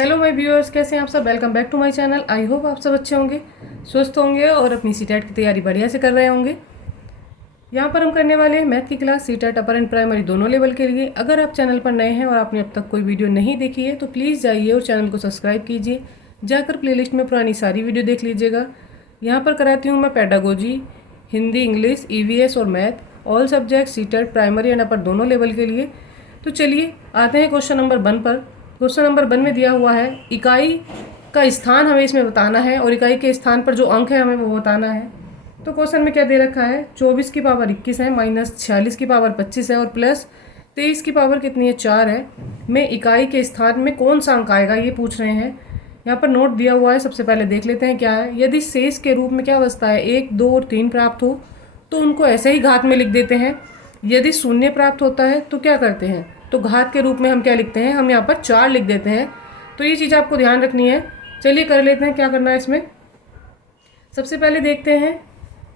Hello my viewers, कैसे हैं आप सब। Welcome back to my channel. I hope आप सब अच्छे होंगे, स्वस्थ होंगे और अपनी सीटेट की तैयारी बढ़िया से कर रहे होंगे। यहाँ पर हम करने वाले हैं मैथ की class CTET upper and primary दोनों लेवल के लिए। अगर आप चैनल पर नए हैं और आपने अब तक कोई वीडियो नहीं देखी है तो प्लीज़ जाइए और चैनल को सब्सक्राइब कीजिए। जाकर प्लेलिस्ट में पुरानी सारी वीडियो देख लीजिएगा। यहाँ पर कराती हूँ मैं पेडागोजी, हिंदी, इंग्लिश, ईवीएस और math, all subject CTET primary and upper दोनों लेवल के लिए। तो चलिए आते हैं क्वेश्चन नंबर 1 पर। क्वेश्चन नंबर 1 में दिया हुआ है इकाई का स्थान हमें इसमें बताना है और इकाई के स्थान पर जो अंक है हमें वो बताना है। तो क्वेश्चन में क्या दे रखा है, 24 की पावर 21 है, माइनस 46 की पावर 25 है और प्लस 23 की पावर कितनी है, 4 है। में इकाई के स्थान में कौन सा अंक आएगा ये पूछ रहे हैं। यहाँ पर नोट दिया हुआ है, सबसे पहले देख लेते हैं क्या है। यदि शेष के रूप में क्या बचता है, 1, 2 और 3 प्राप्त हो तो उनको ऐसे ही घात में लिख देते हैं। यदि शून्य प्राप्त होता है तो क्या करते हैं, तो घात के रूप में हम क्या लिखते हैं, हम यहाँ पर 4 लिख देते हैं। तो ये चीज़ आपको ध्यान रखनी है। चलिए कर लेते हैं क्या करना है इसमें। सबसे पहले देखते हैं,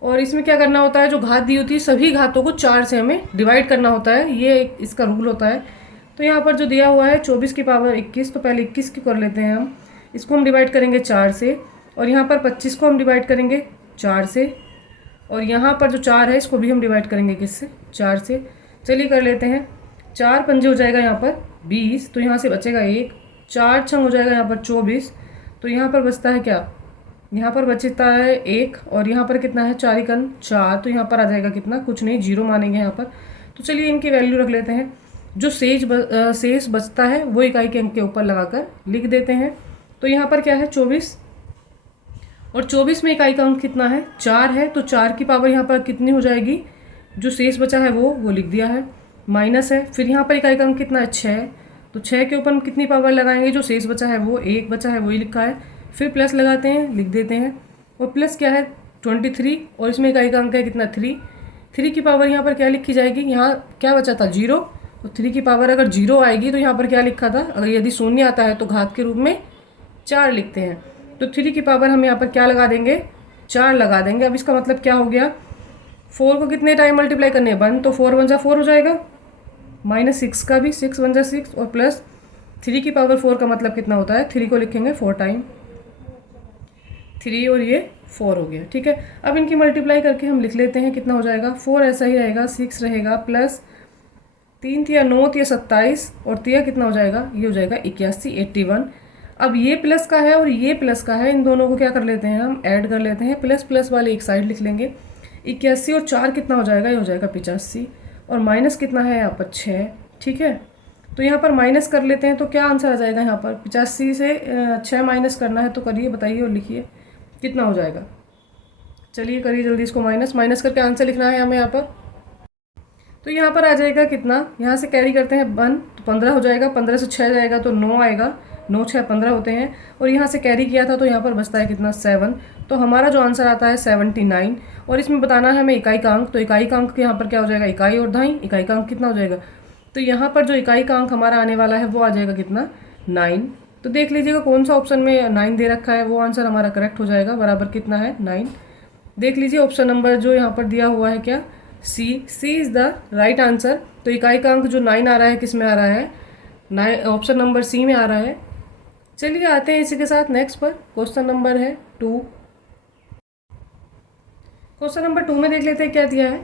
और इसमें क्या करना होता है, जो घात दी होती है सभी घातों को 4 से हमें डिवाइड करना होता है, ये इसका रूल होता है। तो यहाँ पर जो दिया हुआ है 24 की पावर 21, तो पहले 21 की कर लेते हैं हम। इसको हम डिवाइड करेंगे 4 से, और यहाँ पर 25 को हम डिवाइड करेंगे 4 से, और यहाँ पर जो 4 है इसको भी हम डिवाइड करेंगे किससे, 4 से। चलिए कर लेते हैं। 4 पंजे हो जाएगा यहाँ पर 20, तो यहाँ से बचेगा 1। 4 छंग हो जाएगा यहाँ पर 24, तो यहाँ पर बचता है क्या, यहाँ पर बचता है 1, और यहाँ पर कितना है, 4 एकन 4, तो यहाँ पर आ जाएगा कितना, कुछ नहीं, 0 मानेंगे यहाँ पर। तो चलिए इनकी वैल्यू रख लेते हैं। जो शेष बचता है वो इकाई के अंक के ऊपर लगाकर लिख देते हैं। तो यहाँ पर क्या है 24, और 24 में इकाई का अंक कितना है, 4 है, तो 4 की पावर यहाँ पर कितनी हो जाएगी, जो शेष बचा है वो लिख दिया है, माइनस है। फिर यहाँ पर इकाई का अंक कितना है, 6, तो 6 के ऊपर हम कितनी पावर लगाएंगे, जो शेष बचा है वो 1 बचा है वही लिखा है। फिर प्लस लगाते हैं, लिख देते हैं, और प्लस क्या है 23, और इसमें इकाई का अंक है कितना 3। 3 की पावर यहाँ पर क्या लिखी जाएगी, यहाँ क्या बचा था 0, तो 3 की पावर अगर 0 आएगी तो यहाँ पर क्या लिखा था, अगर यदि शून्य आता है तो घात के रूप में 4 लिखते हैं। तो 3 की पावर हम यहाँ पर क्या लगा देंगे, 4 लगा देंगे। अब इसका मतलब क्या हो गया, 4 को कितने टाइम मल्टीप्लाई करने हैं, 1, तो 4 1 जा 4 हो जाएगा, माइनस 6 का भी 6 1 जा 6, और प्लस 3 की पावर 4 का मतलब कितना होता है, 3 को लिखेंगे 4 टाइम, 3 और ये 4 हो गया। ठीक है, अब इनकी मल्टीप्लाई करके हम लिख लेते हैं, कितना हो जाएगा, 4 ऐसा ही रहेगा, 6 रहेगा, प्लस 3 तिया 9 तिया 27, और तिया कितना हो जाएगा, ये हो जाएगा 81, 81। अब ये प्लस का है और ये प्लस का है, इन दोनों को क्या कर लेते हैं, हम ऐड कर लेते हैं, प्लस प्लस वाले एक साइड लिख लेंगे। 81 और 4 कितना हो जाएगा, ये हो जाएगा 85, और माइनस कितना है यहाँ पर 6। ठीक है, तो यहाँ पर माइनस कर लेते हैं, तो क्या आंसर आ जाएगा यहाँ पर, 85 से 6 माइनस करना है, तो करिए, बताइए और लिखिए कितना हो जाएगा। चलिए करिए जल्दी इसको, माइनस करके आंसर लिखना है हमें यहाँ पर। तो यहाँ पर आ जाएगा कितना, यहाँ से कैरी करते हैं 1, तो 15 हो जाएगा, 15 से 6 जाएगा तो 9 आएगा, 9 6 15 होते हैं, और यहाँ से कैरी किया था तो यहाँ पर बचता है कितना 7। तो हमारा जो आंसर आता है 79। और इसमें बताना है हमें इकाई का अंक, तो इकाई का अंक यहाँ पर क्या हो जाएगा, इकाई और दहाई, इकाई का अंक कितना हो जाएगा, तो यहाँ पर जो इकाई का अंक हमारा आने वाला है वो आ जाएगा कितना, 9। तो देख लीजिएगा कौन सा ऑप्शन में 9 दे रखा है, वो आंसर हमारा करेक्ट हो जाएगा, बराबर कितना है 9। देख लीजिए ऑप्शन नंबर जो यहाँ पर दिया हुआ है क्या, सी इज़ द राइट आंसर। तो इकाई का अंक जो 9 आ रहा है किस में आ रहा है, 9 ऑप्शन नंबर सी में आ रहा है। चलिए आते हैं इसी के साथ नेक्स्ट पर, क्वेश्चन नंबर है 2। क्वेश्चन नंबर 2 में देख लेते हैं क्या दिया है,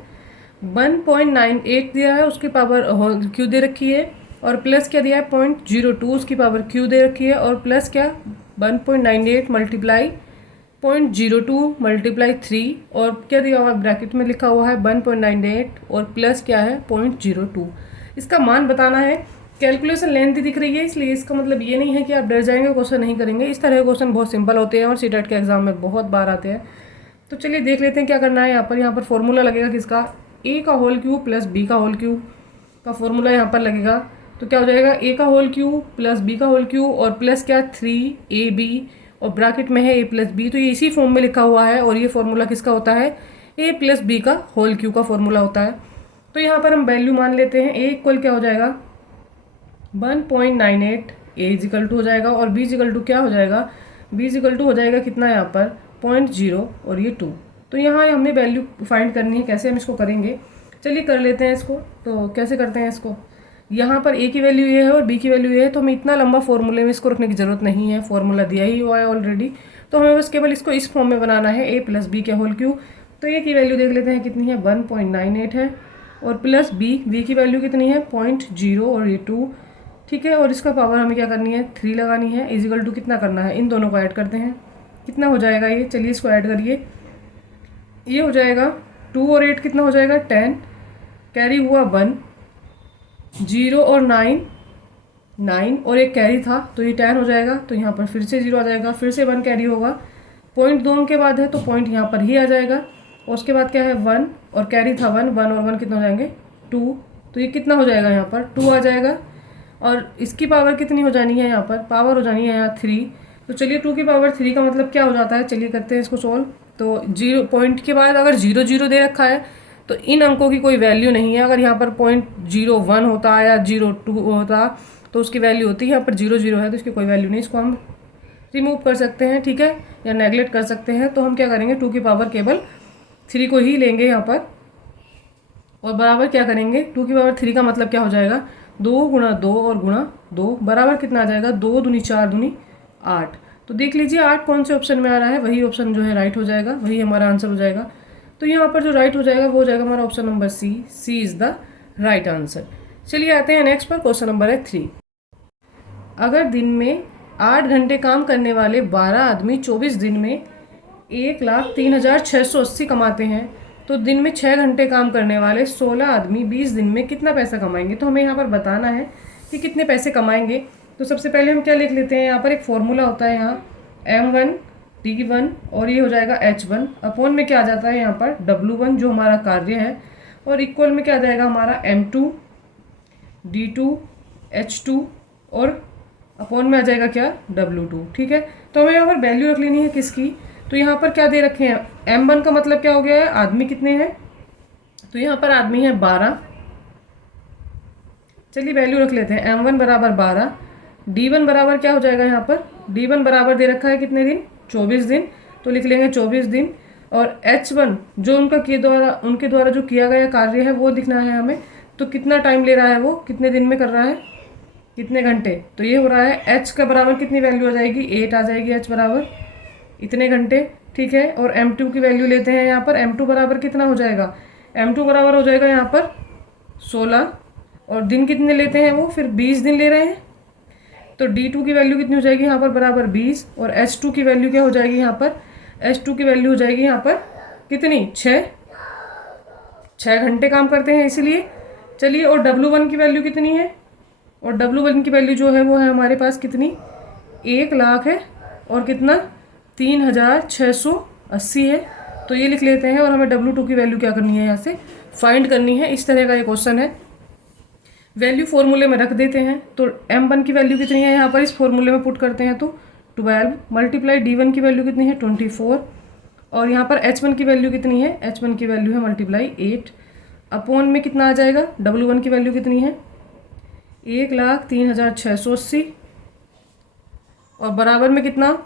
1.98 दिया है, उसकी पावर होल क्यू दे रखी है, और प्लस क्या दिया है 0.02, उसकी पावर क्यू दे रखी है, और प्लस क्या 1.98 मल्टीप्लाई 0.02 मल्टीप्लाई 3, और क्या दिया हुआ है ब्रैकेट में लिखा हुआ है 1.98, और प्लस क्या है 0.02। इसका मान बताना है। कैलकुलेशन लेंथ दिख रही है, इसलिए इसका मतलब ये नहीं है कि आप डर जाएंगे, क्वेश्चन नहीं करेंगे। इस तरह के क्वेश्चन बहुत सिंपल होते हैं और सीटेट के एग्जाम में बहुत बार आते हैं। तो चलिए देख लेते हैं क्या करना है। यहाँ पर फॉर्मूला लगेगा किसका, ए का होल क्यूब प्लस बी का होल क्यूब का फॉर्मूला यहाँ पर लगेगा। तो क्या हो जाएगा, ए का होल क्यूब प्लस बी का होल क्यूब, और प्लस क्या 3ab, और ब्रैकेट में है a प्लस बी, तो ये इसी फॉर्म में लिखा हुआ है, और ये फॉर्मूला किसका होता है, a प्लस बी का होल क्यूब का फॉर्मूला होता है। तो यहाँ पर हम वैल्यू मान लेते हैं, a इक्वल क्या हो जाएगा 1.98, a इजिकल टू हो जाएगा, और b इजिकल टू क्या हो जाएगा, b इजिकल टू हो जाएगा कितना यहाँ पर 0.0, और ये 2। तो यहाँ हमें वैल्यू फाइंड करनी है, कैसे हम इसको करेंगे, चलिए कर लेते हैं इसको। तो कैसे करते हैं इसको, यहाँ पर ए की वैल्यू ये है और बी की वैल्यू ये है, तो हमें इतना लंबा फॉर्मूले में इसको रखने की ज़रूरत नहीं है, फॉर्मूला दिया ही हुआ है ऑलरेडी। तो हमें बस केवल इसको इस फॉर्म में बनाना है, a प्लस बी के होल क्यूब। तो ए की वैल्यू देख लेते हैं कितनी है, 1.98 है, और प्लस बी की वैल्यू कितनी है, 0.0 और ये 2, ठीक है। और इसका पावर हमें क्या करनी है, 3 लगानी है, इजिकल टू कितना करना है, इन दोनों को ऐड करते हैं, कितना हो जाएगा ये, चलिए इसको ऐड करिए, ये हो जाएगा 2 और 8 कितना हो जाएगा 10, कैरी हुआ 1, 0 और 9 और एक कैरी था तो ये 10 हो जाएगा, तो यहाँ पर फिर से 0 आ जाएगा, फिर से 1 कैरी होगा, पॉइंट 2 के बाद है तो पॉइंट यहाँ पर ही आ जाएगा, और उसके बाद क्या है 1 और कैरी था 1 और 1 कितना हो जाएंगे 2, तो ये कितना हो जाएगा यहाँ पर 2 आ जाएगा। और इसकी पावर कितनी हो जानी है, यहाँ पर पावर हो जानी है यहाँ 3, तो चलिए 2 की पावर 3 का मतलब क्या हो जाता है, चलिए करते हैं इसको सोल्व। तो 0 पॉइंट के बाद अगर 0 दे रखा है तो इन अंकों की कोई वैल्यू नहीं है, अगर यहाँ पर 0.01 होता है या 0.2 होता तो उसकी वैल्यू होती है, यहाँ पर 0 है तो इसकी कोई वैल्यू नहीं, इसको हम रिमूव कर सकते हैं, ठीक है, या नेगलेक्ट कर सकते हैं। तो हम क्या करेंगे, 2 की पावर केवल 3 को ही लेंगे यहाँ पर, और बराबर क्या करेंगे, 2 की पावर 3 का मतलब क्या हो जाएगा, 2 गुणा 2 और गुणा 2 बराबर कितना आ जाएगा, 2 दूनी 4 दूनी 8। तो देख लीजिए 8 कौन से ऑप्शन में आ रहा है, वही ऑप्शन जो है राइट हो जाएगा, वही हमारा आंसर हो जाएगा। तो यहाँ पर जो राइट हो जाएगा वो हो जाएगा हमारा option number C is the right answer. चलिए आते हैं नेक्स्ट पर, क्वेश्चन नंबर है 3। अगर दिन में 8 घंटे काम करने वाले 12 आदमी 24 दिन में 1,03,680 कमाते हैं, तो दिन में 6 घंटे काम करने वाले 16 आदमी 20 दिन में कितना पैसा कमाएंगे। तो हमें यहाँ पर बताना है कि कितने पैसे कमाएंगे। तो सबसे पहले हम क्या लिख लेते हैं, यहाँ पर एक फॉर्मूला होता है, यहाँ M1 D1 और ये हो जाएगा H1, अपॉन में क्या आ जाता है यहाँ पर W1 जो हमारा कार्य है, और इक्वल में क्या आ जाएगा हमारा M2 D2 H2 और अपॉन में आ जाएगा क्या W2, ठीक है। तो हमें यहाँ पर वैल्यू रख लेनी है किसकी, तो यहाँ पर क्या दे रखे हैं, M1 का मतलब क्या हो गया है, आदमी कितने हैं, तो यहाँ पर आदमी है 12, चलिए वैल्यू रख लेते हैं, M1 बराबर 12, D1 बराबर क्या हो जाएगा, यहाँ पर D1 बराबर दे रखा है कितने दिन, 24 दिन, तो लिख लेंगे 24 दिन, और H1 जो उनके द्वारा जो किया गया कार्य है वो दिखना है हमें, तो कितना टाइम ले रहा है वो, कितने दिन में कर रहा है, कितने घंटे, तो ये हो रहा है H का बराबर कितनी वैल्यू आ जाएगी, 8 आ जाएगी, H बराबर इतने घंटे, ठीक है। और M2 की वैल्यू लेते हैं यहाँ पर, M2 बराबर कितना हो जाएगा, M2 बराबर हो जाएगा यहाँ पर 16, और दिन कितने लेते हैं वो, फिर 20 दिन ले रहे हैं, तो D2 की वैल्यू कितनी हो जाएगी यहाँ पर बराबर 20, और H2 की वैल्यू क्या हो जाएगी यहाँ पर, H2 की वैल्यू हो जाएगी यहाँ पर कितनी, 6 घंटे काम करते हैं इसीलिए। चलिए, और W1 की वैल्यू कितनी है, और W1 की वैल्यू जो है वो है हमारे पास कितनी, 1 लाख है, और कितना 3,680 है, तो ये लिख लेते हैं। और हमें W2 की वैल्यू क्या करनी है, यहाँ से फाइंड करनी है, इस तरह का ये क्वेश्चन है। वैल्यू फॉर्मूले में रख देते हैं, तो M1 की वैल्यू कितनी है यहाँ पर इस फॉर्मूले में पुट करते हैं, तो 12 मल्टीप्लाई D1 की वैल्यू कितनी है 24, और यहाँ पर H1 की वैल्यू कितनी है, H1 की वैल्यू है मल्टीप्लाई 8, अपॉन में कितना आ जाएगा, W1 की वैल्यू कितनी है 1,03,680, और बराबर में कितना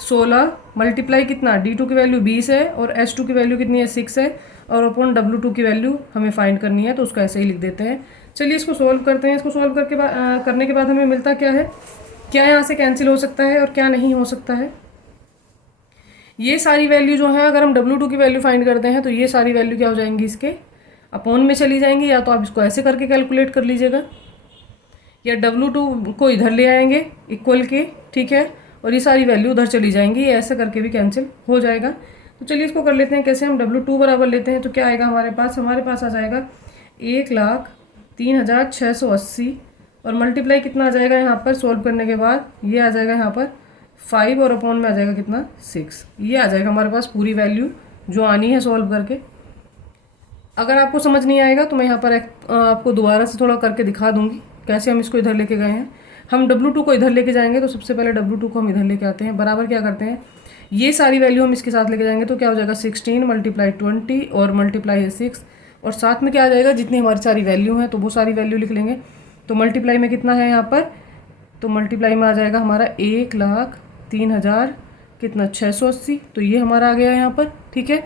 16 मल्टीप्लाई कितना, D2 की वैल्यू 20 है, और H2 की वैल्यू कितनी है 6 है, और अपॉन W2 की वैल्यू हमें फाइंड करनी है, तो उसको ऐसे ही लिख देते हैं। चलिए इसको सोल्व करते हैं। इसको सोल्व करने के बाद हमें मिलता क्या है, क्या यहाँ से कैंसिल हो सकता है और क्या नहीं हो सकता है। ये सारी वैल्यू जो है, अगर हम W2 की वैल्यू फाइंड करते हैं तो ये सारी वैल्यू क्या हो जाएंगी, इसके अपॉन में चली जाएंगी, या तो आप इसको ऐसे करके कैलकुलेट कर लीजिएगा, या W2 को इधर ले आएंगे इक्वल के, ठीक है, और ये सारी वैल्यू उधर चली जाएंगी, ऐसे करके भी कैंसिल हो जाएगा। तो चलिए इसको कर लेते हैं कैसे, हम W2 बराबर लेते हैं तो क्या आएगा हमारे पास आ जाएगा 1,03,680, और मल्टीप्लाई कितना आ जाएगा यहाँ पर सोल्व करने के बाद, ये आ जाएगा यहाँ पर 5, और अपॉन में आ जाएगा कितना 6, ये आ जाएगा हमारे पास पूरी वैल्यू जो आनी है सोल्व करके। अगर आपको समझ नहीं आएगा तो मैं यहाँ पर आपको दोबारा से थोड़ा करके दिखा दूँगी कैसे हम इसको इधर लेके गए हैं। हम W2 को इधर लेके जाएंगे, तो सबसे पहले W2 को हम इधर लेके आते हैं, बराबर क्या करते हैं, ये सारी वैल्यू हम इसके साथ लेके जाएंगे, तो क्या हो जाएगा 16 मल्टीप्लाई 20 और मल्टीप्लाई है 6, और साथ में क्या आ जाएगा, जितनी हमारी सारी वैल्यू है तो वो सारी वैल्यू लिख लेंगे। तो मल्टीप्लाई में कितना है यहाँ पर, तो मल्टीप्लाई में आ जाएगा हमारा 1,03,000 कितना 680, तो ये हमारा आ गया यहाँ पर, ठीक है।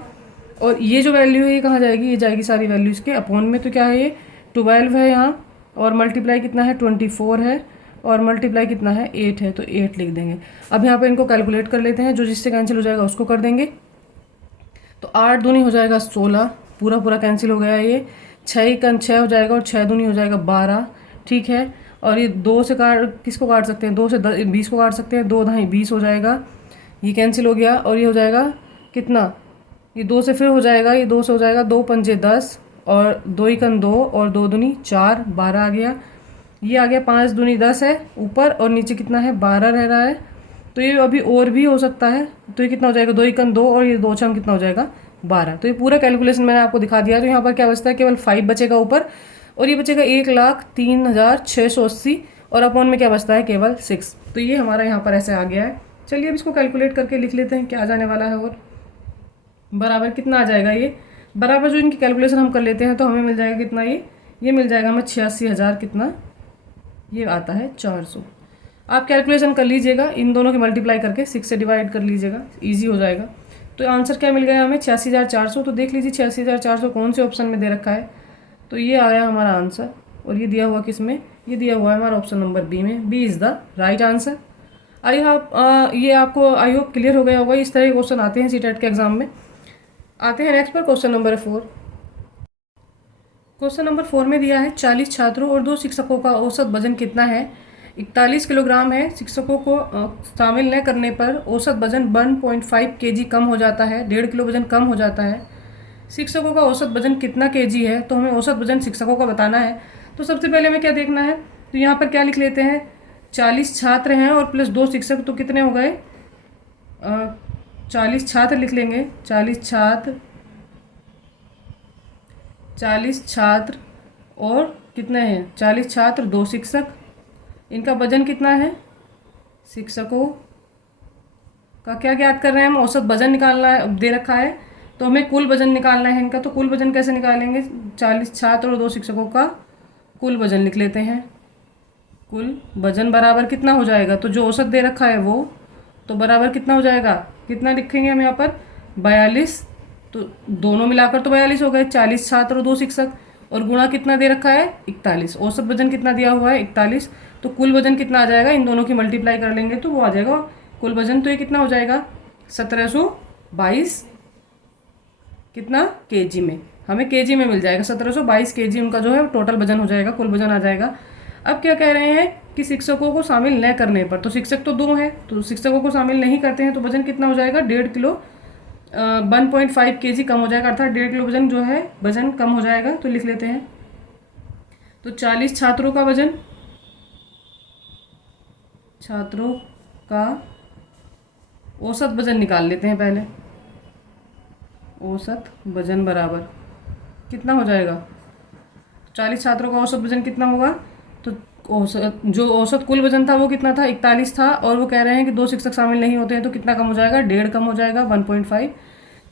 और ये जो वैल्यू है ये कहाँ जाएगी, ये जाएगी सारी वैल्यू इसके अपॉन में, तो क्या है ये 12 है यहाँ, और मल्टीप्लाई कितना है 24 है, और मल्टीप्लाई कितना है 8 है, तो 8 लिख देंगे। अब यहाँ पे इनको कैलकुलेट कर लेते हैं, जो जिससे कैंसिल हो जाएगा उसको कर देंगे। तो 8 दूनी हो जाएगा 16, पूरा पूरा कैंसिल हो गया ये। 6 हो जाएगा और 6 दूनी हो जाएगा 12, ठीक है। और ये 2 से किसको काट सकते हैं, 2 से 20 को काट सकते हैं, 2 ढाई 20 हो जाएगा, ये कैंसिल हो गया। और ये हो जाएगा कितना, ये 2 से फिर हो जाएगा, ये 2 से हो जाएगा 2 पंजे 10, और 2 एकन 2 और 2 दूनी 4, 12 आ गया। ये आ गया 5 दूनी 10 है ऊपर, और नीचे कितना है 12 रह रहा है। तो ये अभी और भी हो सकता है, तो ये कितना हो जाएगा 2 एकन 2 और ये 2 छम कितना हो जाएगा 12। तो ये पूरा कैलकुलेशन मैंने आपको दिखा दिया। तो यहाँ पर क्या बचता है, केवल 5 बचेगा ऊपर, और ये बचेगा 1,03,680, और अपॉन में क्या बचता है केवल 6। तो ये हमारा यहाँ पर ऐसे आ गया है। चलिए अब इसको कैलकुलेट करके लिख लेते हैं क्या आ जाने वाला है। और बराबर कितना आ जाएगा, ये बराबर जो इनकी कैलकुलेशन हम कर लेते हैं तो हमें मिल जाएगा कितना, ये मिल जाएगा हमें 86,000 कितना, ये आता है 400। आप कैलकुलेशन कर लीजिएगा, इन दोनों की मल्टीप्लाई करके 6 से डिवाइड कर लीजिएगा, इजी हो जाएगा। तो आंसर क्या मिल गया हमें 86,400। तो देख लीजिए 86,400 कौन से ऑप्शन में दे रखा है। तो ये आया हमारा आंसर, और ये दिया हुआ किस में, ये दिया हुआ है हमारा ऑप्शन नंबर बी में। B is the right answer. ये आपको आई होप क्लियर हो गया होगा। इस तरह के क्वेश्चन आते हैं सीटेट के एग्जाम में। आते हैं नेक्स्ट पर, क्वेश्चन नंबर 4। क्वेश्चन नंबर 4 में दिया है 40 छात्रों और 2 शिक्षकों का औसत वजन कितना है। 41 किलोग्राम है। शिक्षकों को शामिल न करने पर औसत वजन 1.5 kg कम हो जाता है, 1.5 किलो वजन कम हो जाता है। शिक्षकों का औसत वजन कितना kg है, तो हमें औसत वजन शिक्षकों का बताना है। तो सबसे पहले हमें क्या देखना है, तो यहाँ पर क्या लिख लेते हैं, 40 छात्र हैं और प्लस 2 शिक्षक, तो कितने हो गए 40 छात्र लिख लेंगे। 40 छात्र और कितने हैं 40 छात्र 2 शिक्षक, इनका वजन कितना है, शिक्षकों का क्या ज्ञात कर रहे हैं हम, औसत वजन निकालना है, दे रखा है तो हमें कुल वजन निकालना है इनका। तो कुल वजन कैसे निकालेंगे, 40 छात्र और 2 शिक्षकों का कुल वजन लिख लेते हैं। कुल वजन बराबर कितना हो जाएगा, तो जो औसत दे रखा है वो, तो बराबर कितना हो जाएगा, कितना लिखेंगे हम यहाँ पर 42। तो दोनों मिलाकर तो 42 हो गए, 40 छात्र और 2 शिक्षक, और गुणा कितना दे रखा है 41। औसत वजन कितना दिया हुआ है 41, तो कुल वजन कितना आ जाएगा, इन दोनों की मल्टीप्लाई कर लेंगे तो वो आ जाएगा कुल वजन। तो ये कितना हो जाएगा 1722 कितना केजी में, हमें केजी में मिल जाएगा 1722 केजी उनका जो है टोटल वजन हो जाएगा, कुल वजन आ जाएगा। अब क्या कह रहे हैं कि शिक्षकों को शामिल न करने पर, तो शिक्षक तो 2 हैं, तो शिक्षकों को शामिल नहीं करते हैं तो वजन कितना हो जाएगा 1.5 किलो 1.5 kg कम हो जाएगा, अर्थात 1.5 किलो वजन जो है वजन कम हो जाएगा। तो लिख लेते हैं, तो 40 छात्रों का वजन, छात्रों का औसत वजन निकाल लेते हैं पहले। औसत वजन बराबर कितना हो जाएगा, 40 छात्रों का औसत वजन कितना होगा, तो जो औसत कुल वजन था वो कितना था 41 था, और वो कह रहे हैं कि 2 शिक्षक शामिल नहीं होते हैं तो कितना कम हो जाएगा 1.5 कम हो जाएगा, 1.5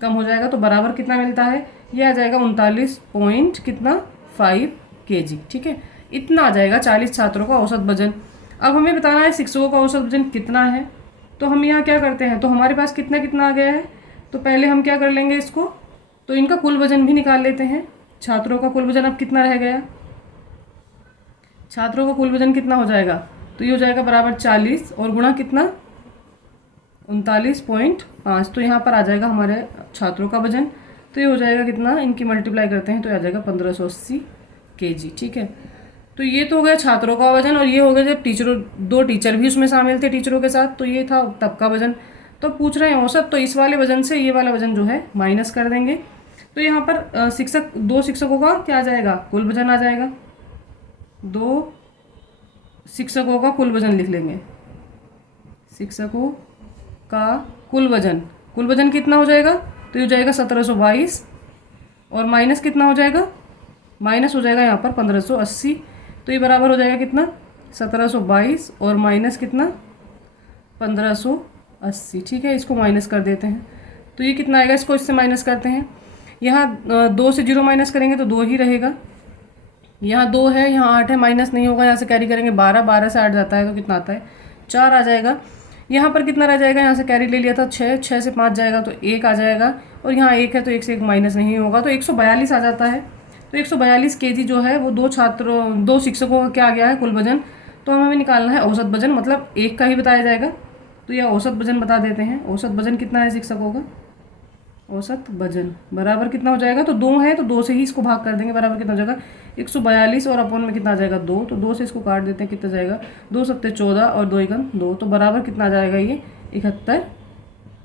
कम हो जाएगा। तो बराबर कितना मिलता है, ये आ जाएगा 39 पॉइंट कितना 5 kg, ठीक है। इतना आ जाएगा 40 छात्रों का औसत वजन। अब हमें बताना है शिक्षकों का औसत वजन कितना है। तो हम यहाँ क्या करते हैं, तो हमारे पास कितना कितना आ गया है, तो पहले हम क्या कर लेंगे इसको, तो इनका कुल वजन भी निकाल लेते हैं। छात्रों का कुल वजन अब कितना रह गया, छात्रों का कुल वजन कितना हो जाएगा, तो ये हो जाएगा बराबर 40 और गुणा कितना 39.5, तो यहाँ पर आ जाएगा हमारे छात्रों का वजन। तो ये हो जाएगा कितना, इनकी मल्टीप्लाई करते हैं तो आ जाएगा 1580 kg, ठीक है। तो ये तो हो गया छात्रों का वजन, और ये हो गया जब टीचरों 2 टीचर भी उसमें शामिल थे टीचरों के साथ, तो ये था तब का वजन। तो पूछ रहे हैं औसत, तो इस वाले वजन से ये वाला वजन जो है माइनस कर देंगे। तो यहाँ पर 2 शिक्षकों का क्या आ जाएगा, कुल वजन आ जाएगा, 2 शिक्षकों का कुल वजन लिख लेंगे। शिक्षकों का कुल वजन कितना हो जाएगा, तो ये हो जाएगा 1722, और माइनस कितना हो जाएगा, माइनस हो जाएगा यहाँ पर 1580। तो ये बराबर हो जाएगा कितना 1722 और माइनस कितना 1580, ठीक है। इसको माइनस कर देते हैं तो ये कितना आएगा, इसको इससे माइनस करते हैं। यहाँ 2 से 0 माइनस करेंगे तो 2 ही रहेगा, यहाँ 2 है, यहाँ 8 है, माइनस नहीं होगा, यहाँ से कैरी करेंगे 12 से 8 जाता है तो कितना आता है 4 आ जाएगा। यहाँ पर कितना रह जाएगा, यहाँ से कैरी ले लिया था 6 से 5 जाएगा तो 1 आ जाएगा, और यहाँ 1 है तो 1 से 1 माइनस नहीं होगा तो 142 आ जाता है। तो 142 केजी जो है वो दो शिक्षकों का क्या आ गया है कुल वजन। तो हमें निकालना है औसत वजन, मतलब एक का ही बताया जाएगा। तो यह औसत वजन बता देते हैं। औसत वजन कितना है शिक्षकों का, औसत वजन बराबर कितना हो जाएगा, तो 2 है तो 2 से ही इसको भाग कर देंगे, बराबर कितना हो जाएगा 142 और अपॉन में कितना आ जाएगा 2, तो 2 से इसको काट देते हैं, कितना जाएगा 2 सत्ते 14 और 2 एकम 2, तो बराबर कितना आ जाएगा ये 71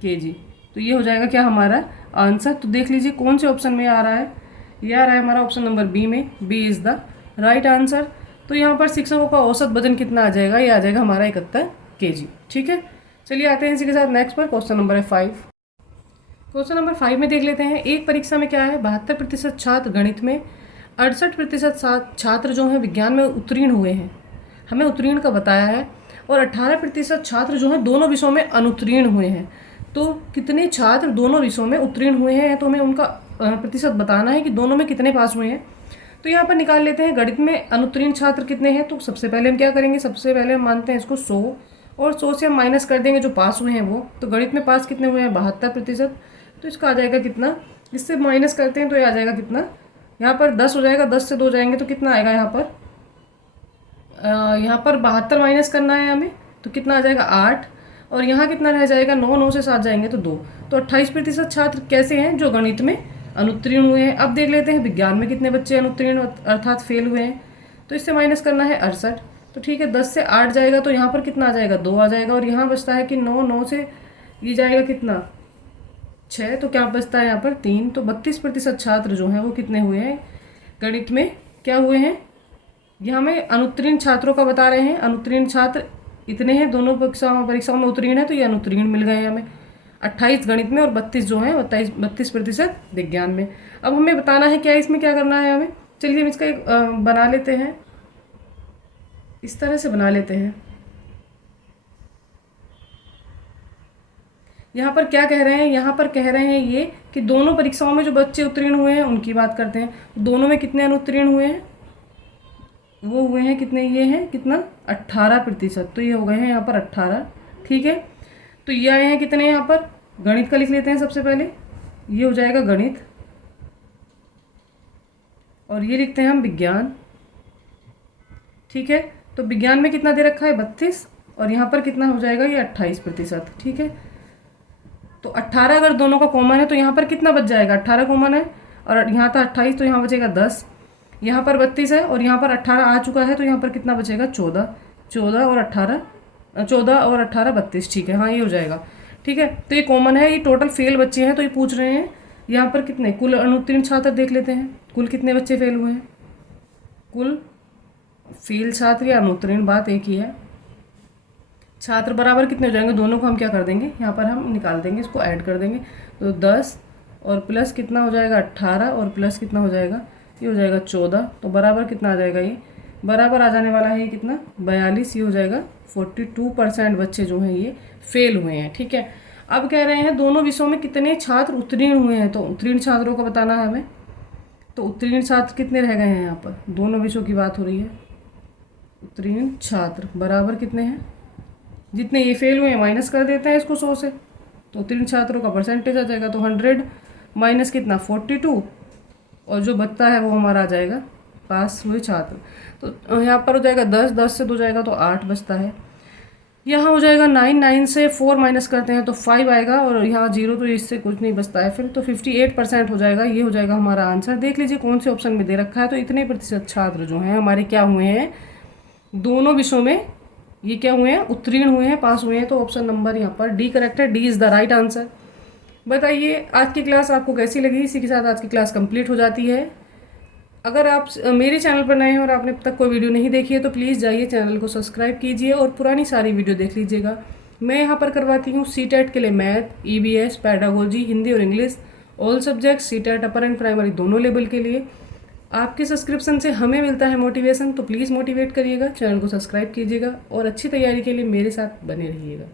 केजी। तो ये हो जाएगा क्या हमारा आंसर। तो देख लीजिए कौन से ऑप्शन में आ रहा है, ये आ रहा है हमारा ऑप्शन नंबर बी में, B is the right answer. तो यहाँ पर शिक्षकों का औसत वजन कितना आ जाएगा, ये आ जाएगा हमारा 71 केजी। ठीक है, चलिए आते हैं इसी के साथ नेक्स्ट पर। क्वेश्चन नंबर है 5। क्वेश्चन नंबर 5 में देख लेते हैं। एक परीक्षा में क्या है, 72% छात्र गणित में, 68% छात्र जो हैं विज्ञान में उत्तीर्ण हुए हैं, हमें उत्तीर्ण का बताया है, और 18% छात्र जो हैं दोनों विषयों में अनुत्तीर्ण हुए हैं। तो कितने छात्र दोनों विषयों में उत्तीर्ण हुए हैं, तो हमें उनका प्रतिशत बताना है कि दोनों में कितने पास हुए हैं। तो यहाँ पर निकाल लेते हैं गणित में अनुत्तीर्ण छात्र कितने हैं। तो सबसे पहले हम क्या करेंगे, सबसे पहले हम मानते हैं इसको 100, और 100 से हम माइनस कर देंगे जो पास हुए हैं वो। तो गणित में पास कितने हुए हैं 72%, तो इसका आ जाएगा कितना, इससे माइनस करते हैं तो ये आ जाएगा कितना, यहाँ पर 10 हो जाएगा, 10 से 2 जाएंगे तो कितना आएगा यहाँ पर 72 माइनस करना है हमें, तो कितना आ जाएगा 8, और यहाँ कितना रह जाएगा 9, 9 से 7 जाएंगे तो 2। तो 28% छात्र कैसे हैं, जो गणित में अनुत्तीर्ण हुए हैं। अब देख लेते हैं विज्ञान में कितने बच्चे अनुत्तीर्ण अर्थात फेल हुए हैं। तो इससे माइनस करना है 68, तो ठीक है 10 से 8 जाएगा तो यहाँ पर कितना आ जाएगा 2 आ जाएगा, और यहाँ बचता है कि 9, 9 से ये जाएगा कितना 6, तो क्या बचता है यहाँ पर 3। तो 32% छात्र जो हैं वो कितने हुए हैं गणित में, क्या हुए हैं, यहाँ हमें अनुत्तीर्ण छात्रों का बता रहे हैं। अनुत्तीर्ण छात्र इतने हैं, दोनों परीक्षाओं में उत्तीर्ण है, तो ये अनुत्तीर्ण मिल गए हैं हमें 28 गणित में, और 32 जो हैं 32% विज्ञान में। अब हमें बताना है क्या, इसमें क्या करना है हमें। चलिए हम इसका एक बना लेते हैं, इस तरह से बना लेते हैं। यहाँ पर क्या कह रहे हैं, यहाँ पर कह रहे हैं ये कि दोनों परीक्षाओं में जो बच्चे उत्तीर्ण हुए हैं उनकी बात करते हैं। दोनों में कितने अनुत्तीर्ण हुए हैं, वो हुए हैं कितने, ये हैं कितना 18%, तो ये हो गए हैं यहाँ पर 18। ठीक है, तो ये आए हैं कितने, यहाँ पर गणित का लिख लेते हैं सबसे पहले, ये हो जाएगा गणित, और ये लिखते हैं हम विज्ञान। ठीक है, तो विज्ञान में कितना दे रखा है 32, और यहाँ पर कितना हो जाएगा ये 28%। ठीक है, तो 18 अगर दोनों का कॉमन है तो यहाँ पर कितना बच जाएगा, 18 कॉमन है, और यहाँ था 28 तो यहाँ बचेगा 10, यहाँ पर 32 है और यहाँ पर 18 आ चुका है, तो यहाँ पर कितना बचेगा 14, 14 और 18 32। ठीक है, हाँ ये हो जाएगा। ठीक है, तो ये कॉमन है, ये टोटल फेल बच्चे हैं, तो ये पूछ रहे हैं यहाँ पर कितने कुल अनुत्तीर्ण छात्र देख लेते हैं, कुल कितने बच्चे फेल हुए हैं। कुल फेल छात्र या अनुत्तीर्ण बात एक ही है। छात्र बराबर कितने हो जाएंगे, दोनों को हम क्या कर देंगे, यहाँ पर हम निकाल देंगे, इसको ऐड कर देंगे, तो 10 और प्लस कितना हो जाएगा 18 और प्लस कितना हो जाएगा, ये हो जाएगा 14, तो बराबर कितना आ जाएगा, ये बराबर आ जाने वाला है ये कितना 42, ये हो जाएगा 42% बच्चे जो हैं ये फेल हुए हैं। ठीक है, अब कह रहे हैं दोनों विषयों में कितने छात्र उत्तीर्ण हुए हैं, तो उत्तीर्ण छात्रों का बताना है हमें। तो उत्तीर्ण छात्र कितने रह गए हैं, यहाँ पर दोनों विषयों की बात हो रही है। उत्तीर्ण छात्र बराबर कितने हैं, जितने ये फेल हुए हैं माइनस कर देते हैं इसको 100 से, तो उत्तीर्ण छात्रों का परसेंटेज आ जाएगा, तो 100 माइनस कितना 42, और जो बचता है वो हमारा आ जाएगा पास हुए छात्र। तो यहाँ पर हो जाएगा 10, 10 से 2 जाएगा तो 8 बचता है। यहाँ हो जाएगा 9, 9 से 4 माइनस करते हैं तो 5 आएगा, और यहाँ 0 तो इससे कुछ नहीं बचता है फिर, तो 58% हो जाएगा, ये हो जाएगा हमारा आंसर। देख लीजिए कौन से ऑप्शन में दे रखा है। तो इतने प्रतिशत छात्र जो हैं हमारे क्या हुए हैं, दोनों विषयों में ये क्या हुए हैं, उत्तीर्ण हुए हैं, पास हुए हैं। तो ऑप्शन नंबर यहाँ पर डी करेक्ट है, D is the right answer. बताइए आज की क्लास आपको कैसी लगी। इसी के साथ आज की क्लास कंप्लीट हो जाती है। अगर आप मेरे चैनल पर नए हैं और आपने अब तक कोई वीडियो नहीं देखी है तो प्लीज़ जाइए चैनल को सब्सक्राइब कीजिए और पुरानी सारी वीडियो देख लीजिएगा। मैं यहाँ पर करवाती हूँ सीटेट के लिए मैथ, ईवीएस, पैडागोजी, हिंदी और English, all subject, CTET upper and primary दोनों लेवल के लिए। आपके सब्सक्रिप्शन से हमें मिलता है मोटिवेशन, तो प्लीज़ मोटिवेट करिएगा, चैनल को सब्सक्राइब कीजिएगा और अच्छी तैयारी के लिए मेरे साथ बने रहिएगा।